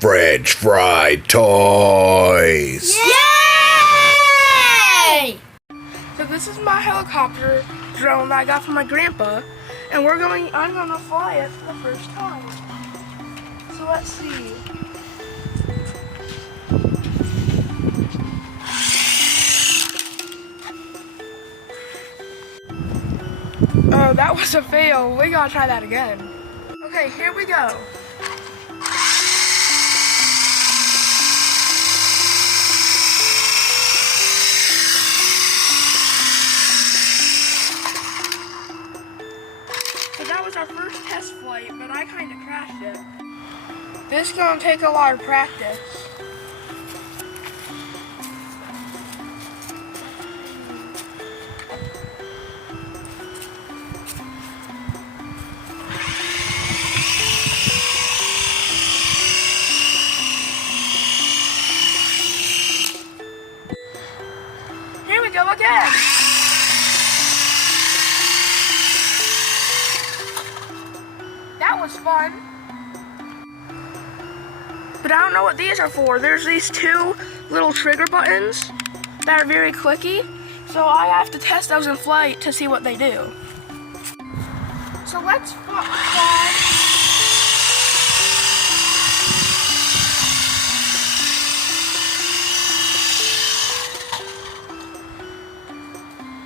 French fried toys. Yay! So this is my helicopter drone that I got from my grandpa, and I'm gonna fly it for the first time. So let's see. Oh, that was a fail. We gotta try that again. Okay, here we go. So that was our first test flight, but I kind of crashed it. This is gonna take a lot of practice. Here we go again. That was fun. But I don't know what these are for. There's these two little trigger buttons that are very clicky. So I have to test those in flight to see what they do. So let's fly.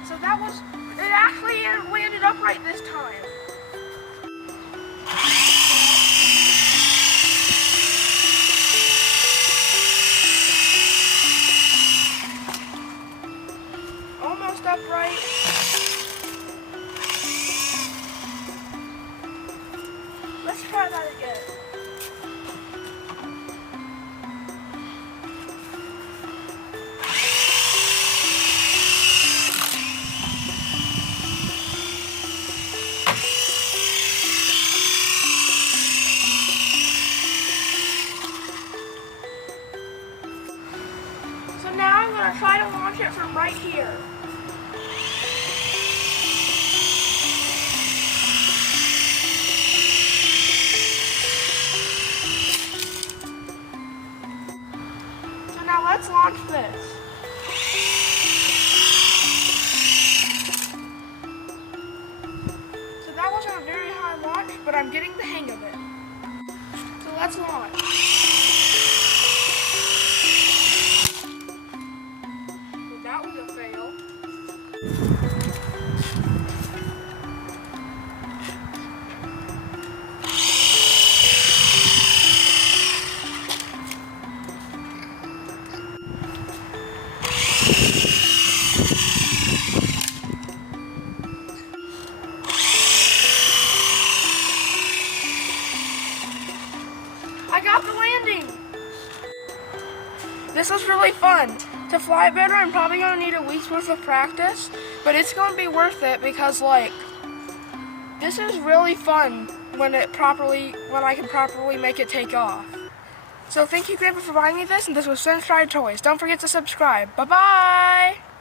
So that was, it actually landed upright this time. Almost upright. Let's try that again. So now I'm going to try to launch it from right here. So now let's launch this. So that wasn't a very high launch, but I'm getting the hang of it. So let's launch. So that was a fail. I got the landing! This was really fun. To fly better, I'm probably going to need a week's worth of practice, but it's going to be worth it because, this is really fun when I can properly make it take off. So thank you, Grandpa, for buying me this, and this was French Fried Toys. Don't forget to subscribe. Bye-bye!